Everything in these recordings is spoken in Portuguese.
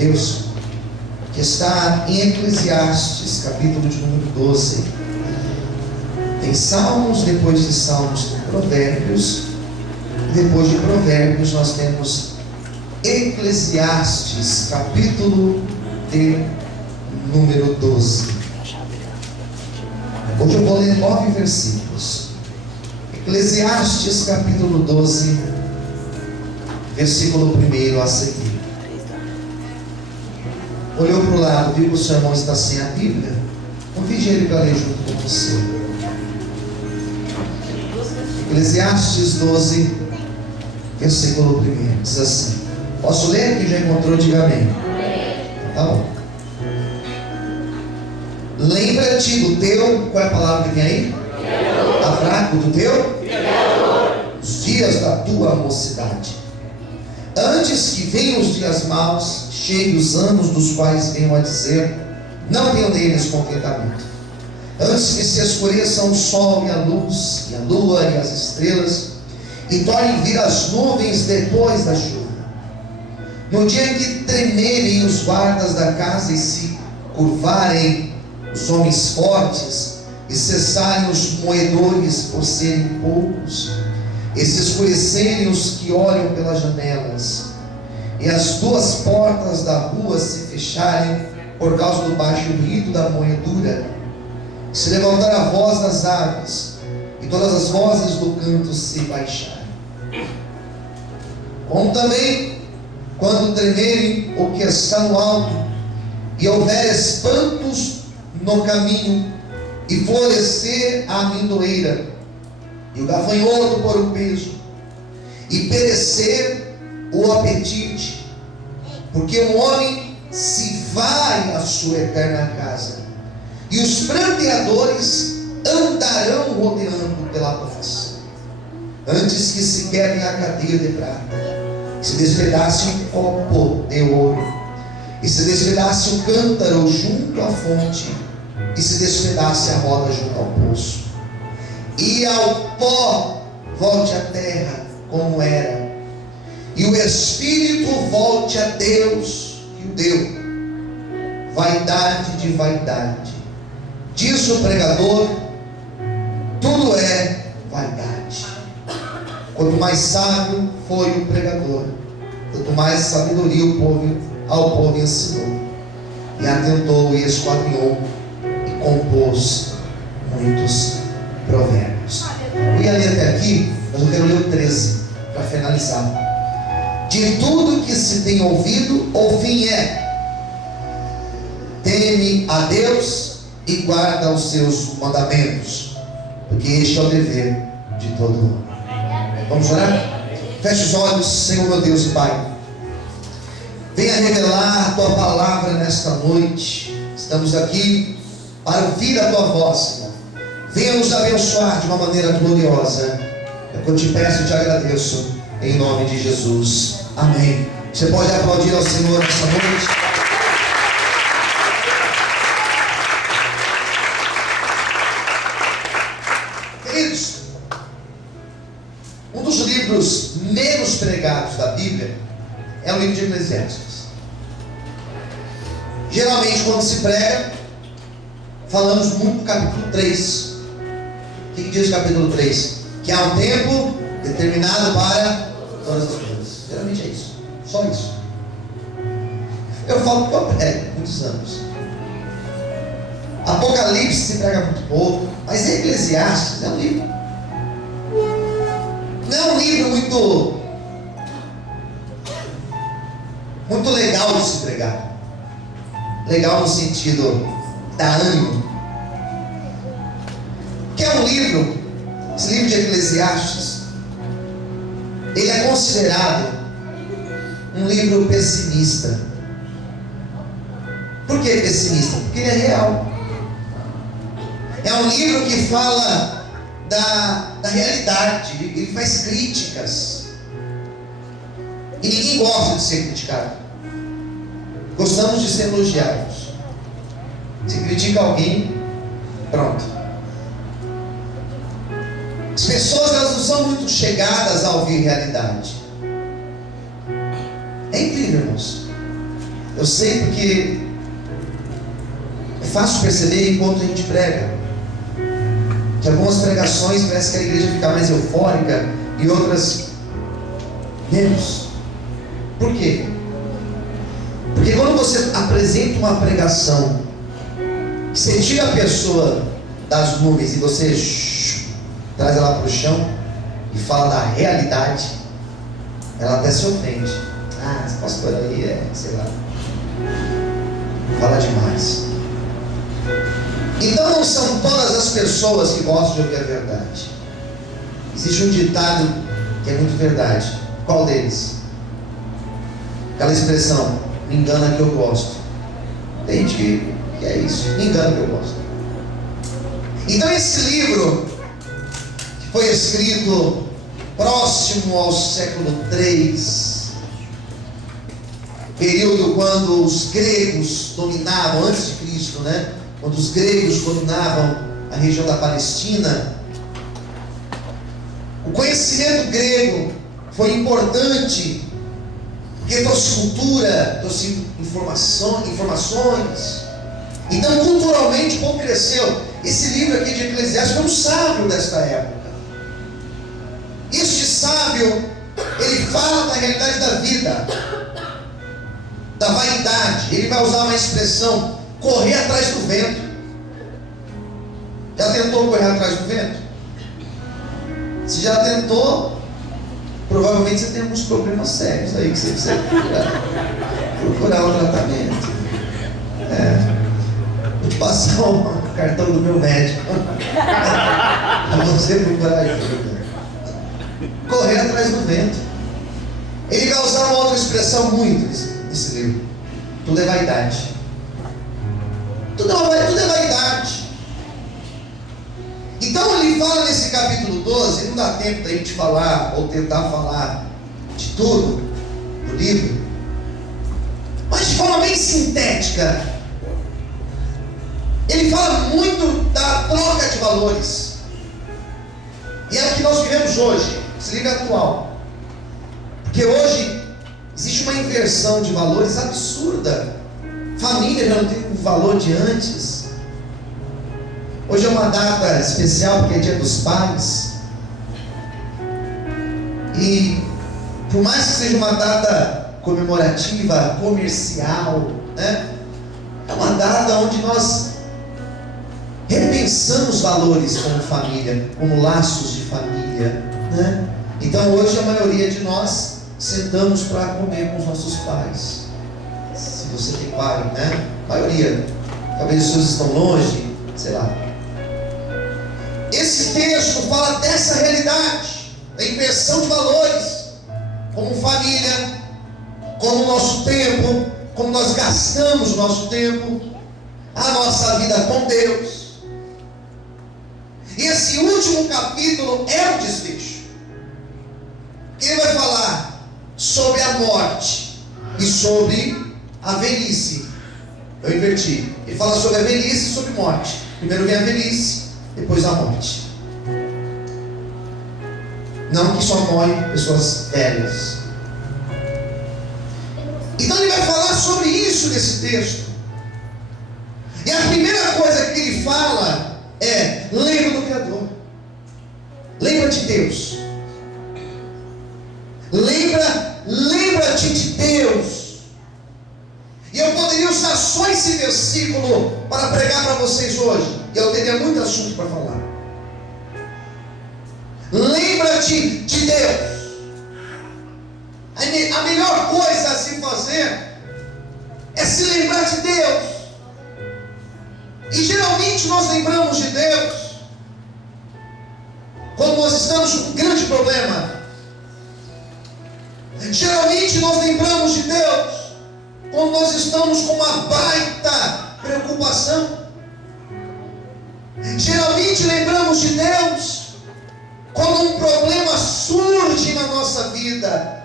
Deus, que está em Eclesiastes, capítulo de número 12. Tem Salmos, depois de Salmos tem Provérbios, depois de Provérbios nós temos Eclesiastes, capítulo de número 12. Hoje eu vou ler 9 versículos. Eclesiastes, capítulo 12, versículo 1 a seguir. Olhou para o lado, viu que o seu irmão está sem a Bíblia? Convide ele para ler junto com você. Eclesiastes 12, versículo 1, diz assim. Posso ler? Quem já encontrou, diga amém. Tá bom. Lembra-te do teu, qual é a palavra que tem aí? Fraco do teu? Os dias da tua mocidade. Antes que venham os dias maus, cheios anos dos quais venham a dizer, não tenho neles contentamento. Antes que se escureçam o sol e a luz, e a lua e as estrelas, e tornem vir as nuvens depois da chuva. No dia em que tremerem os guardas da casa e se curvarem os homens fortes, e cessarem os moedores por serem poucos, e se escurecerem os que olham pelas janelas, e as duas portas da rua se fecharem por causa do baixo ruído da moedura, se levantar a voz das aves, e todas as vozes do canto se baixarem. Como também, quando tremerem o que está no alto, e houver espantos no caminho, e florescer a amendoeira, e o gafanhoto por um peso, e perecer o apetite, porque um homem se vai à sua eterna casa, e os pranteadores andarão rodeando pela praça, antes que se quebrem a cadeia de prata, se despedace um copo de ouro, e se despedace o cântaro junto à fonte, e se despedace a roda junto ao poço, e ao pó volte a terra como era, e o Espírito volte a Deus que o deu. Vaidade de vaidade, diz o pregador, tudo é vaidade. Quanto mais sábio foi o pregador, quanto mais sabedoria ao povo ensinou, e atentou e esquadrinhou, e compôs muitos provérbios. Eu ia ler até aqui, mas eu quero ler o 13 para finalizar. De tudo que se tem ouvido, o fim é: teme a Deus e guarda os seus mandamentos, porque este é o dever de todo homem. Vamos orar? Feche os olhos. Senhor meu Deus e Pai, venha revelar a Tua palavra nesta noite. Estamos aqui para ouvir a Tua voz, Senhor. Venha nos abençoar de uma maneira gloriosa. É o que eu te peço e te agradeço, em nome de Jesus. Amém. Você pode aplaudir ao Senhor nesta noite. Queridos, um dos livros menos pregados da Bíblia é o livro de Eclesiastes. Geralmente, quando se prega, falamos muito do capítulo 3. O que diz o capítulo 3? Que há um tempo determinado para todas as coisas. Geralmente é isso. Só isso. Eu falo que eu prego muitos anos. Apocalipse se prega muito pouco, mas Eclesiastes é um livro. Não é um livro muito legal de se pregar. Legal no sentido da ânimo. Que é um livro, esse livro de Eclesiastes, ele é considerado um livro pessimista. Por que pessimista? Porque ele é real. É um livro que fala da realidade, ele faz críticas. E ninguém gosta de ser criticado. Gostamos de ser elogiados. Se critica alguém, pronto. As pessoas, elas não são muito chegadas a ouvir realidade. É incrível, irmãos. Eu sei porque é fácil perceber enquanto a gente prega que algumas pregações parece que a igreja fica mais eufórica e outras menos. Por quê? Porque quando você apresenta uma pregação, você tira a pessoa das nuvens e você traz ela para o chão e fala da realidade, ela até se ofende. Ah, esse pastor aí sei lá, fala demais. Então não são todas as pessoas que gostam de ouvir a verdade. Existe um ditado que é muito verdade. Qual deles? Aquela expressão, me engana que eu gosto. Tem gente que é isso, me engana que eu gosto. Então esse livro, que foi escrito próximo ao século III, período quando os gregos dominavam, antes de Cristo, né? Quando os gregos dominavam a região da Palestina, o conhecimento grego foi importante, porque trouxe cultura, trouxe informações. Então, culturalmente, o povo cresceu. Esse livro aqui de Eclesiastes foi um sábio desta época. Este sábio, ele fala da realidade da vida, da vaidade. Ele vai usar uma expressão, correr atrás do vento. Já tentou correr atrás do vento? Se já tentou, provavelmente você tem alguns problemas sérios aí que você precisa procurar um tratamento. Vou te passar o cartão do meu médico para você procurar ajuda. Correr atrás do vento. Ele vai usar uma outra expressão muito nesse livro. Tudo é vaidade. Tudo é vaidade. Então ele fala nesse capítulo 12, não dá tempo da gente falar ou tentar falar de tudo do livro, mas de forma bem sintética. Ele fala muito da troca de valores. E é o que nós vivemos hoje. Esse livro é atual. Porque hoje existe uma inversão de valores absurda. Família já não tem o valor de antes. Hoje é uma data especial porque é Dia dos Pais. E por mais que seja uma data comemorativa, comercial, né? É uma data onde nós repensamos valores como família, como laços de família, né? Então hoje a maioria de nós sentamos para comer com os nossos pais. Se você tem pai, né? A maioria. Talvez os seus estão longe, sei lá. Esse texto fala dessa realidade, da inversão de valores, como família, como o nosso tempo, como nós gastamos o nosso tempo, a nossa vida com Deus. E esse último capítulo é o desfecho. Ele vai falar sobre a morte e sobre a velhice. Eu inverti. Ele fala sobre a velhice e sobre morte. Primeiro vem a velhice, depois a morte. Não que só morrem pessoas velhas. Então ele vai falar sobre isso nesse texto. E a primeira coisa que ele fala é: lembra do Criador. Lembra de Deus. Lembra-te de Deus. E eu poderia usar só esse versículo para pregar para vocês hoje. E eu teria muito assunto para falar. Lembra-te de Deus. A melhor coisa a se fazer é se lembrar de Deus. E geralmente nós lembramos de Deus quando nós estamos com um grande problema. Geralmente nós lembramos de Deus quando nós estamos com uma baita preocupação. Geralmente lembramos de Deus quando um problema surge na nossa vida.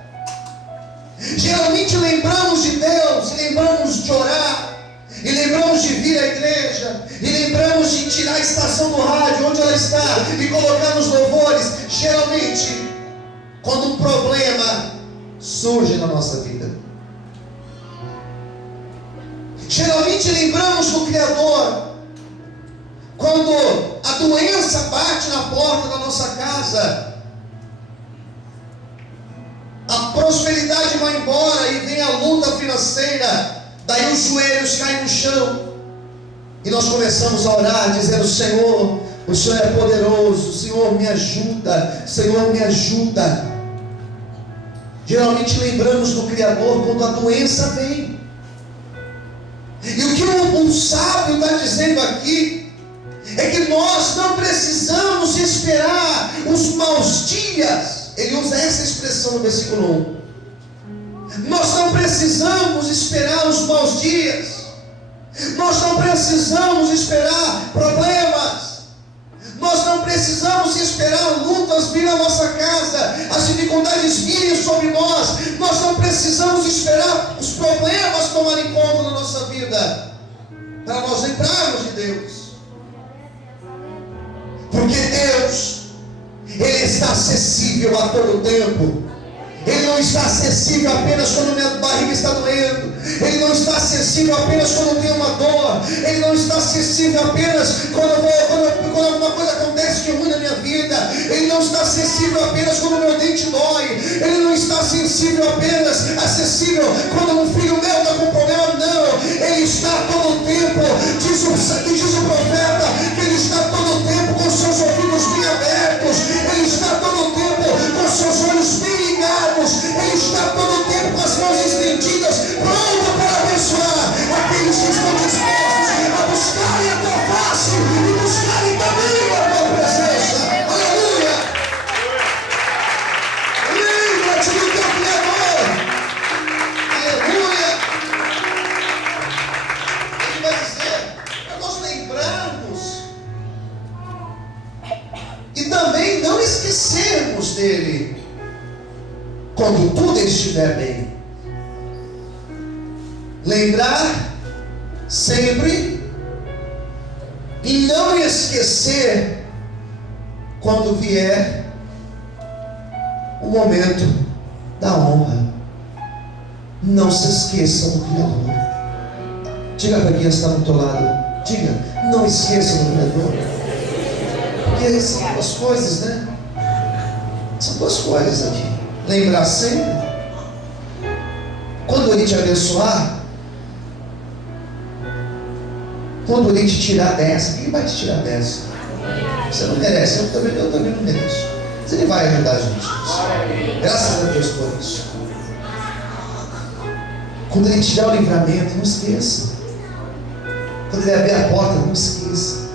Geralmente lembramos de Deus e lembramos de orar. E lembramos de vir à igreja, e lembramos de tirar a estação do rádio onde ela está e colocar nos louvores. Geralmente, quando um problema surge na nossa vida. Geralmente lembramos do Criador quando a doença bate na porta da nossa casa, a prosperidade vai embora e vem a luta financeira, daí os joelhos caem no chão e nós começamos a orar dizendo: Senhor, o Senhor é poderoso, Senhor me ajuda, Senhor me ajuda. Geralmente lembramos do Criador quando a doença vem. E o que o sábio está dizendo aqui é que nós não precisamos esperar os maus dias. Ele usa essa expressão no versículo 1. Nós não precisamos esperar os maus dias. Nós não precisamos esperar problemas. Nós não precisamos esperar lutas vir à nossa casa, as dificuldades virem sobre nós. Nós não precisamos esperar os problemas tomarem conta da nossa vida para nós lembrarmos de Deus. Porque Deus, Ele está acessível a todo tempo. Ele não está acessível apenas quando minha barriga está doendo. Ele não está acessível apenas quando eu tenho uma dor. Ele não está acessível apenas quando alguma coisa acontece de ruim na minha vida. Ele não está acessível apenas quando meu dente dói. Ele não está acessível quando um filho meu está com problema. Não, Ele está todo o tempo. Diz o profeta que Ele está todo o tempo com seus ouvidos bem abertos. Ele está todo o tempo com seus olhos bem ligados. Ele está todo o tempo com as mãos estendidas, pronto para abençoar aqueles que estão dispostos a buscarem a tua face e buscarem também a tua presença. Aleluia! Lembra-te do teu Criador. Aleluia! Ele vai dizer para nós lembrarmos e também não esquecermos dele quando tudo estiver bem. Lembrar sempre e não esquecer quando vier o momento da honra. Não se esqueçam do Criador. Diga para quem está do teu lado, diga: não esqueçam do Criador. Porque são duas coisas, né? São duas coisas aqui. Lembrar sempre. Quando Ele te abençoar, quando Ele te tirar dessa, quem vai te tirar dessa? Você não merece, eu também não mereço. Mas Ele vai ajudar a gente. Graças a Deus por isso. Quando Ele te der o livramento, não esqueça. Quando Ele abrir a porta, não esqueça.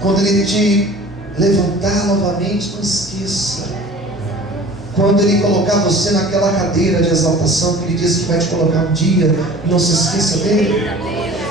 Quando Ele te levantar novamente, não esqueça. Quando Ele colocar você naquela cadeira de exaltação que Ele disse que vai te colocar um dia, não se esqueça dele.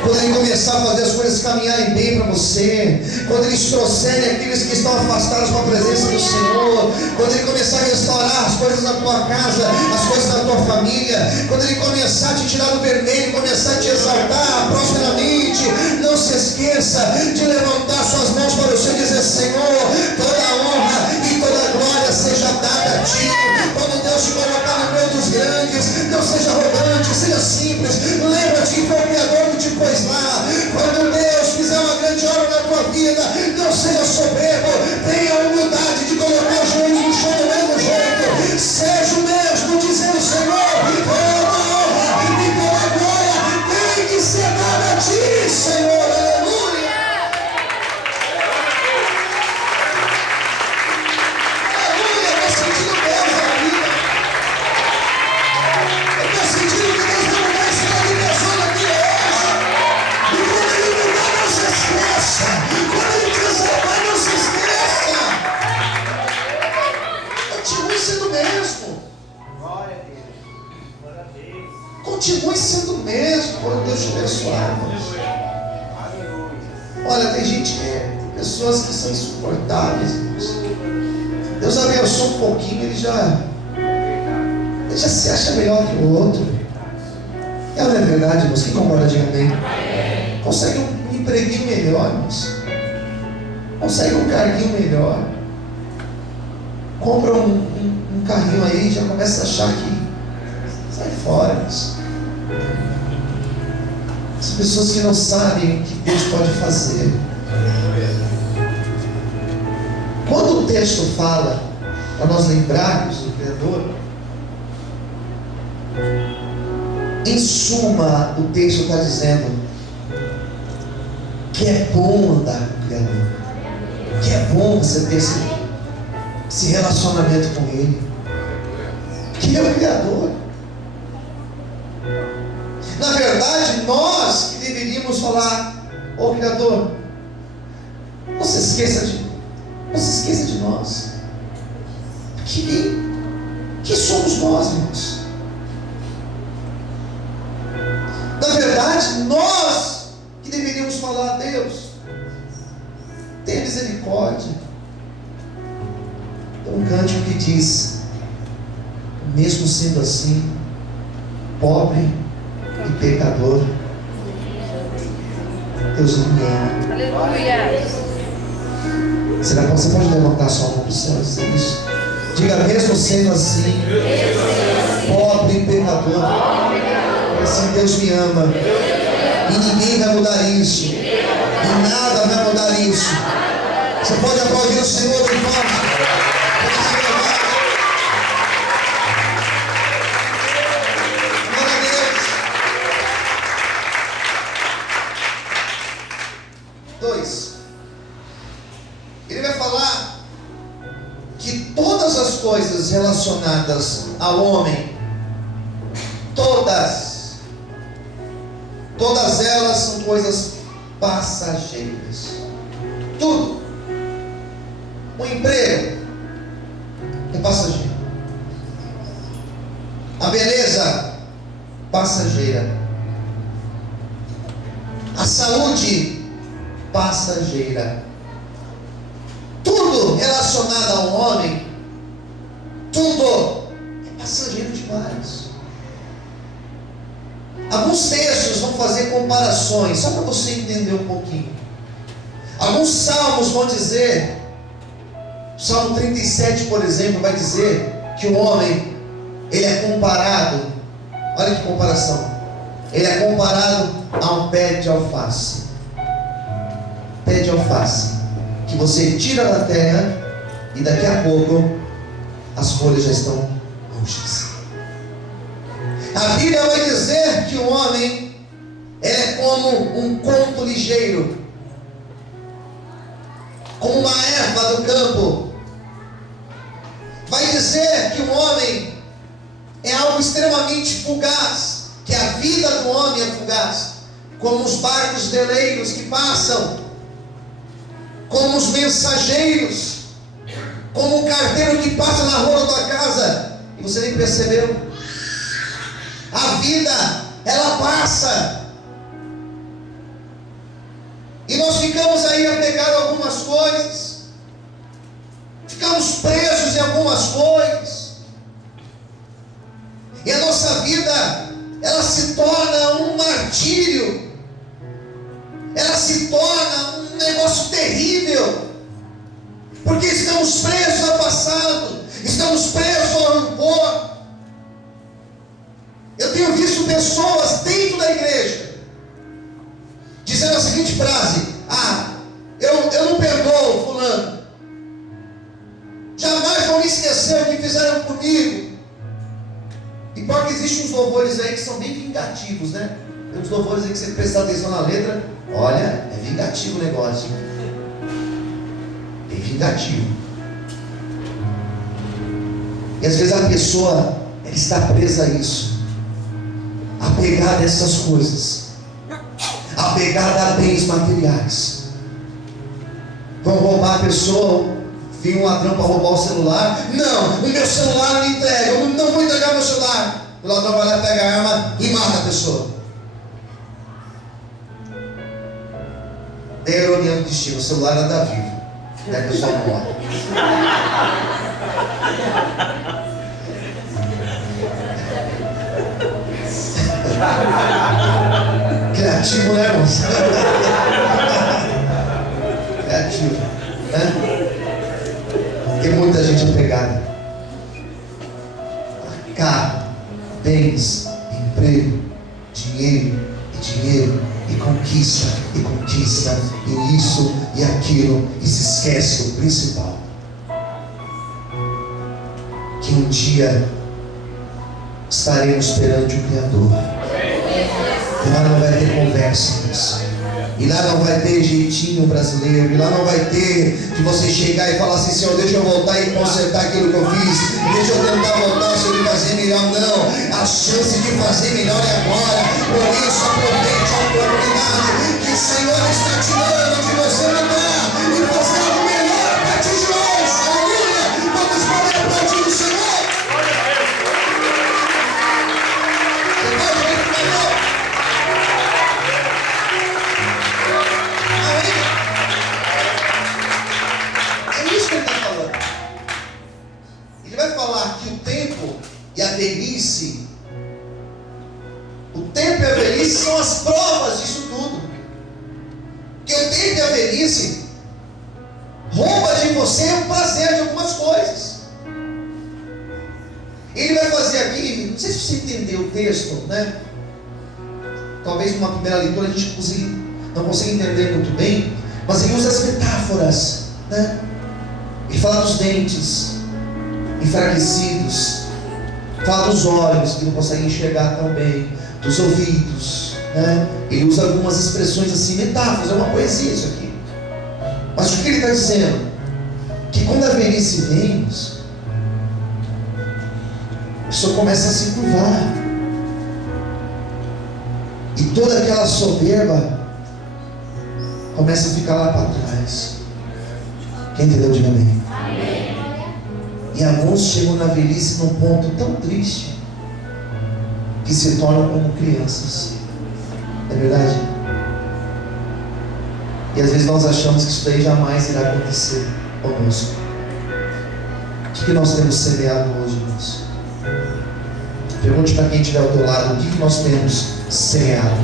Quando Ele começar a fazer as coisas caminharem bem para você, quando Eles trouxerem aqueles que estão afastados com a presença do Senhor, quando Ele começar a restaurar as coisas da tua casa, as coisas da tua família, quando Ele começar a te tirar do vermelho, começar a te exaltar prosperamente, não se esqueça de levantar suas mãos para o Senhor e dizer: Senhor, toda a honra e toda a glória seja dada a Ti. Quando Deus te colocar no meio dos grandes, não seja arrogante, seja simples. Lembra-te que foi o Criador que te pôs lá. Quando Deus fizer uma grande obra na tua vida, não seja soberbo. Tenha a humildade de colocar os joelhos no chão do mesmo jeito. Seja o mesmo, dizendo: Senhor, toda a honra e toda a glória tem que ser dada a Ti, Senhor. Aleluia! Aleluia! Eu estou sentindo Deus na vida. Eu estou sentindo que Deus não vai estar liberando aqui hoje. E quando Ele mudar, não se esqueça. Quando Ele te salvar, não se esqueça. Continue sendo o mesmo. Glória a Deus. Glória a Deus. Continue sendo o mesmo quando Deus te abençoar. Olha, tem pessoas que são insuportáveis, irmãos. Deus abençoa um pouquinho, ele já se acha melhor que o outro. É não é verdade, irmãos? Quem concorda, diga amém. Consegue um empreguinho melhor, irmãos. Consegue um carguinho melhor. Compra um carrinho aí e já começa a achar que sai fora, irmãos. As pessoas que não sabem o que Deus pode fazer. Quando o texto fala, para nós lembrarmos do Criador, em suma, o texto está dizendo que é bom andar com o Criador, que é bom você ter esse relacionamento com Ele, que é o Criador. Na verdade, nós que deveríamos falar: ô Criador, não se esqueça de nós. Que somos nós, irmãos? Na verdade, nós que deveríamos falar: Deus, tenha misericórdia. Tem um cântico que diz: mesmo sendo assim, pobre e pecador, Deus me ama. Aleluia. Você pode levantar sua mão para o céu e dizer isso? Diga: mesmo sendo assim, pobre e pecador, assim Deus me ama. E ninguém vai mudar isso. E nada vai mudar isso. Você pode aplaudir o Senhor bem forte. Glória a Deus. 2. Ele vai falar que todas as coisas relacionadas ao homem, todas elas são coisas passageiras. Tudo. O emprego é passageiro. A beleza, passageira. A saúde, passageira. Tudo relacionado ao homem, tudo é passageiro demais. Alguns textos vão fazer comparações, só para você entender um pouquinho. Alguns salmos vão dizer, o Salmo 37, por exemplo, vai dizer que o homem, ele é comparado, olha que comparação, ele é comparado a um pé de alface. Pé de alface, que você tira da terra e daqui a pouco as folhas já estão roxas. A Bíblia vai dizer que o homem é como um conto ligeiro, como uma erva do campo. Vai dizer que o homem é algo extremamente fugaz, que a vida do homem é fugaz, como os barcos veleiros que passam, como os mensageiros, como o carteiro que passa na rua da tua casa e você nem percebeu. A vida, ela passa, e nós ficamos aí apegados a algumas coisas, ficamos presos em algumas coisas, e a nossa vida, ela se torna um martírio, ela se torna um negócio terrível, porque estamos presos ao passado, estamos presos ao rancor. Eu tenho visto pessoas dentro da igreja dizendo a seguinte frase: eu não perdoo fulano, jamais vão me esquecer o que fizeram comigo. E pior que existem uns louvores aí que são bem vingativos, né? Tem uns louvores aí que você prestar atenção na letra, olha, é vingativo o negócio, bem vingativo. E às vezes a pessoa, ela está presa a isso, apegada a essas coisas, apegada a bens materiais. Vão roubar a pessoa, vem um ladrão para roubar o celular. Não, o meu celular não entrega, eu não vou entregar meu celular. O ladrão vai lá, pega a arma e mata a pessoa. Tem a ironia do destino, o celular ainda está vivo, e a pessoa morre. Criativo, né, irmãos? Criativo, né? Tem muita gente apegada. Carro, bens, emprego, dinheiro, dinheiro, e conquista, e isso e aquilo, e se esquece do principal. Que um dia estaremos perante o Criador. E lá não vai ter conversas. E lá não vai ter jeitinho brasileiro. E lá não vai ter de você chegar e falar assim: Senhor, deixa eu voltar e consertar aquilo que eu fiz. Deixa eu tentar voltar, Senhor, e fazer melhor. Não, a chance de fazer melhor é agora. Por isso, aproveite a oportunidade que o Senhor está te dando de você mudar e fazer algo melhor a partir de hoje. Aleluia! Vamos fazer a partir do Senhor. É isso que ele está falando. Ele vai falar que o tempo e a velhice, o tempo e a velhice são as provas disso tudo. Que o tempo e a velhice rouba de você o prazer de algumas coisas. Ele vai fazer aqui, não sei se você entendeu o texto, né? Talvez numa primeira leitura a gente não consiga entender muito bem, mas ele usa as metáforas, né? Ele fala dos dentes enfraquecidos, fala dos olhos que não conseguem enxergar tão bem, dos ouvidos, né? Ele usa algumas expressões assim, metáforas, é uma poesia isso aqui. Mas o que ele está dizendo? Que quando a velhice vem, a pessoa começa a se curvar, e toda aquela soberba começa a ficar lá para trás. Quem entendeu, diga amém. E alguns chegam na velhice num ponto tão triste que se tornam como crianças. É verdade? E às vezes nós achamos que isso daí jamais irá acontecer conosco. O que nós temos semeado hoje, irmãos? Pergunte para quem estiver ao teu lado: o que nós temos semeado?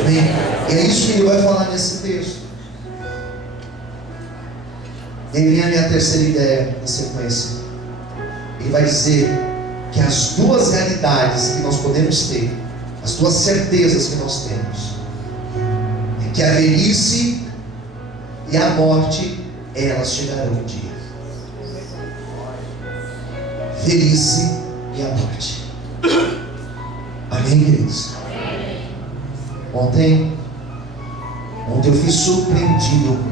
Amém? E é isso que ele vai falar nesse texto. E vem a minha terceira ideia na sequência. Ele vai dizer que as duas realidades que nós podemos ter, as duas certezas que nós temos, é que a velhice e a morte, elas chegarão um dia. Velhice e a morte. Amém, queridos? Ontem eu fui surpreendido.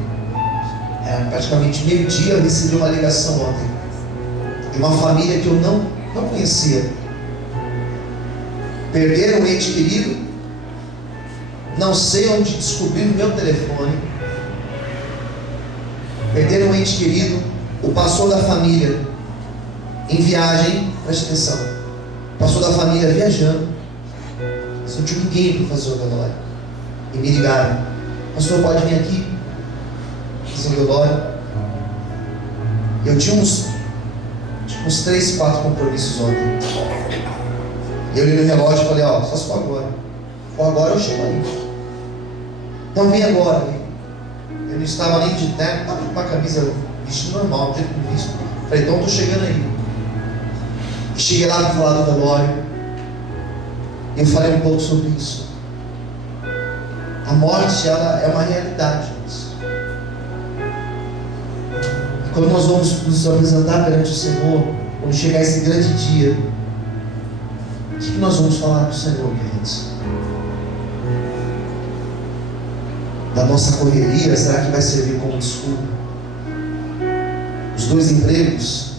Era praticamente meio-dia, eu recebi uma ligação ontem de uma família que eu não conhecia. Perderam um ente querido, não sei onde descobriram o meu telefone. Perderam um ente querido, o pastor da família em viagem, preste atenção, o pastor da família viajando, não tinha ninguém para fazer o velório, e me ligaram: pastor, pode vir aqui fazer o velório? Eu tinha uns 3, 4 compromissos ontem. Eu olhei no relógio e falei: ó, só se for agora. Ou agora eu chego aí. Então vem agora. Eu não estava nem de terno, estava com uma camisa, vestido normal, não teve com visto. Falei: então estou chegando aí. E cheguei lá para falar do velório. E eu falei um pouco sobre isso. A morte, ela é uma realidade. E quando nós vamos nos apresentar perante o Senhor, quando chegar esse grande dia, o que nós vamos falar para o Senhor, queridos? Da nossa correria, será que vai servir como desculpa? Os 2 empregos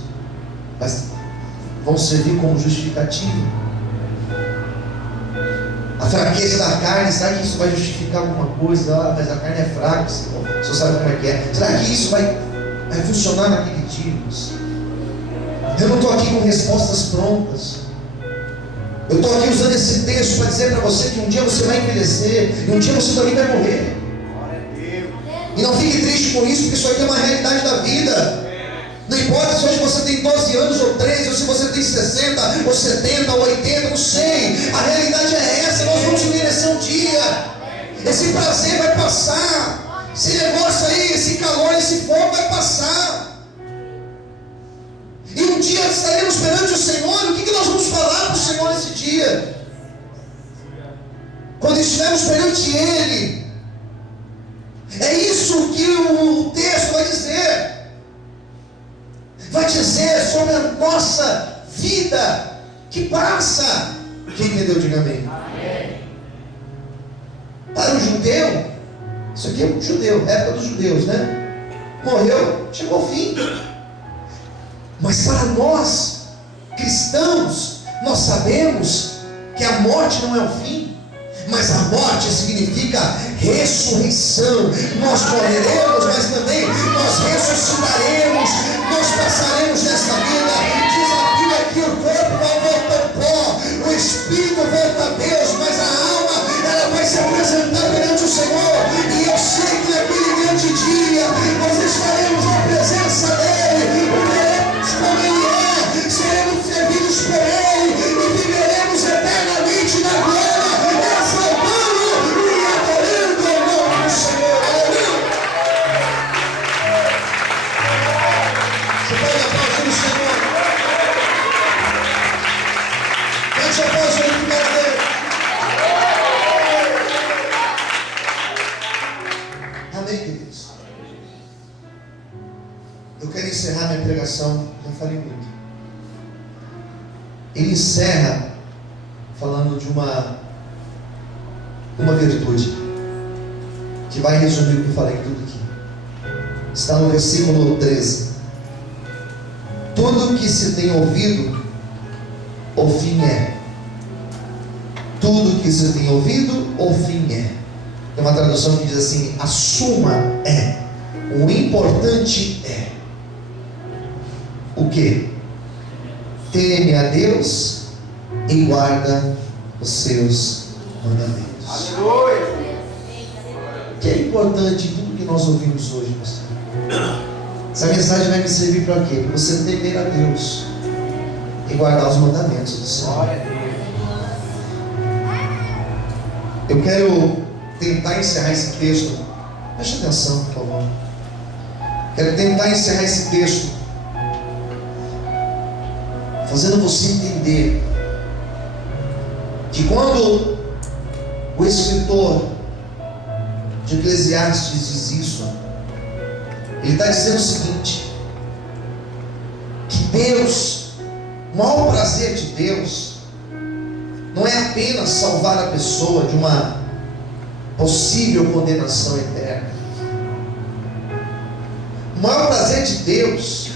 vão servir como justificativo? A fraqueza da carne, será que isso vai justificar alguma coisa? Ah, mas a carne é fraca, Senhor, o Senhor sabe como é que é. Será que isso vai funcionar naquele dia, irmãos? Eu não estou aqui com respostas prontas. Eu estou aqui usando esse texto para dizer para você que um dia você vai envelhecer, e um dia você também vai morrer. E não fique triste com isso, porque isso aqui é uma realidade da vida. Não importa se hoje você tem 12 anos ou 13, ou se você tem 60, ou 70, ou 80, não sei. A realidade é essa, nós vamos envelhecer um dia. Esse prazer vai passar. Esse negócio aí, esse calor, esse fogo vai passar. E um dia estaremos perante o Senhor. O que nós vamos falar para o Senhor nesse dia? quando estivermos perante Ele. É isso que o texto vai dizer. Vai dizer sobre a nossa vida que passa. Quem entendeu, diga amém. Amém. Para o judeu, isso aqui é um judeu, época dos judeus, né? Morreu, chegou ao fim. Mas para nós, cristãos, nós sabemos que a morte não é o fim, mas a morte significa ressurreição. Nós morreremos, mas também nós ressuscitaremos, nós passaremos nesta vida. Diz a Bíblia que o corpo vai voltar ao pó, o espírito volta a Deus, mas a alma, ela vai se apresentar perante o Senhor. E eu sei que naquele grande dia nós estaremos na presença dEle, veremos como Ele é, seremos servidos por Ele e viveremos eternamente na glória, exaltando e adorando o nome do Senhor. Aleluia! Você pode aplaudir o Senhor? Pode aplaudir o Senhor. Amém, queridos? Eu quero encerrar minha pregação, já falei muito. Ele encerra falando de uma virtude que vai resumir o que eu falei tudo aqui. Está no versículo 13. Tudo que se tem ouvido, o fim é. Tudo que se tem ouvido, o fim é. Tem uma tradução que diz assim: a suma é, o importante é. O que? Teme a Deus e guarda os seus mandamentos. Aleluia. O que é importante em tudo que nós ouvimos hoje, pastor? Essa mensagem vai me servir para quê? Para você temer a Deus e guardar os mandamentos do Senhor. Glória a Deus. Eu quero tentar encerrar esse texto. Preste atenção, por favor. Quero tentar encerrar esse texto fazendo você entender que quando o escritor de Eclesiastes diz isso, ele está dizendo o seguinte: que Deus, o maior prazer de Deus não é apenas salvar a pessoa de uma possível condenação eterna. O maior prazer de Deus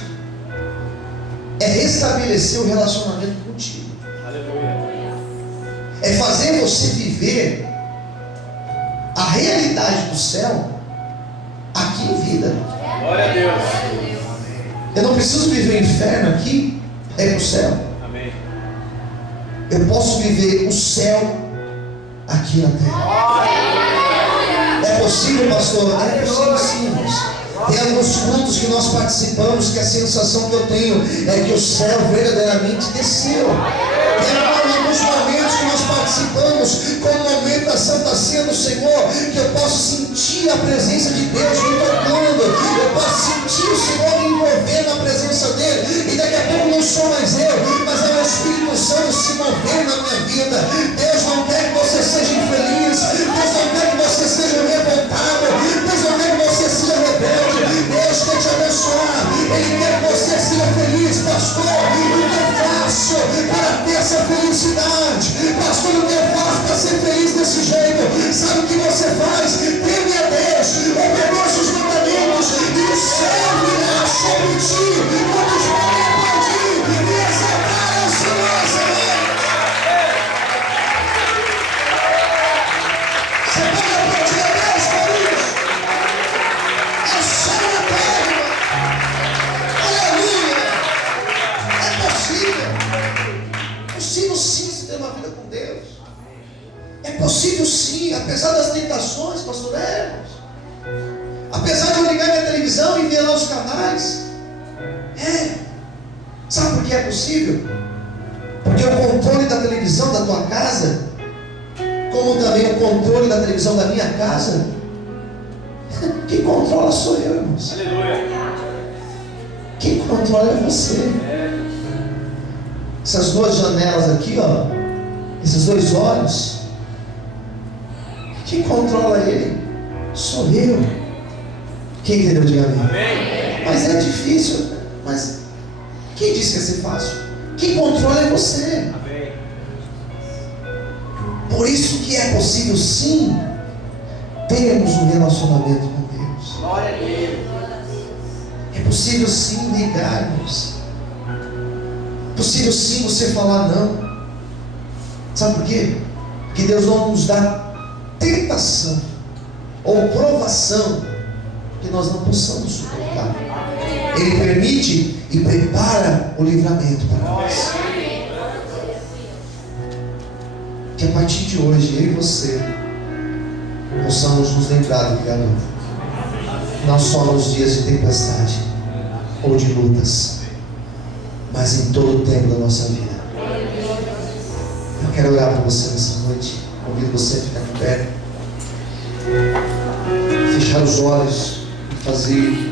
é restabelecer o relacionamento contigo. Aleluia. É fazer você viver a realidade do céu aqui em vida. Glória a Deus. Eu não preciso viver o inferno aqui, é para o céu. Amém. Eu posso viver o céu aqui na terra. É possível, pastor? É possível, sim, irmãos. Tem alguns cultos que nós participamos que a sensação que eu tenho é que o céu verdadeiramente desceu. Tem alguns momentos que nós participamos, como o momento da Santa Ceia do Senhor, que eu posso sentir a presença de Deus me tocando, eu posso sentir o Senhor me envolver na presença dEle, e daqui a pouco não sou mais eu, mas é o Espírito Santo se mover na minha vida. Deus não quer que você seja infeliz, Deus não quer que você seja revoltado, Deus não quer que você seja rebelde. Deus quer te abençoar, Ele quer que você seja feliz. Pastor, o que eu faço para ter essa felicidade? Pastor, o que eu faço para ser feliz desse jeito? Sabe o que você faz? Teme a Deus, obedeça os mandamentos, e o céu virá sobre ti. Quantos podem aplaudir e exaltar ao Senhor, Senhor? Você pode aplaudir a Deus por isso? É o céu na terra. Aleluia. É possível. É possível sim se ter uma vida com Deus. É possível sim, apesar das tentações, pastor Hermos. Apesar de eu ligar minha televisão e ver lá os canais. Sabe por que é possível? Porque o controle da televisão da tua casa, como também o controle da televisão da minha casa, quem controla sou eu, irmãos. Aleluia. Quem controla é você. Essas duas janelas aqui, ó, esses dois olhos, Quem controla ele sou eu. Quem entendeu? Diga amém. Amém. Mas é difícil. Mas quem disse que ia ser fácil? Quem controla é você. Amém. Por isso que é possível sim termos um relacionamento com Deus. Glória a Deus. É possível sim ligarmos. É possível sim você falar não. Sabe por quê? Porque Deus não nos dá tentação ou provação que nós não possamos suportar. Ele permite e prepara o livramento para nós. Que a partir de hoje, eu e você possamos nos lembrar do Criador. Não só nos dias de tempestade ou de lutas, mas em todo o tempo da nossa vida. Eu quero orar por você nessa noite. Convido você a ficar de pé, fechar os olhos e fazer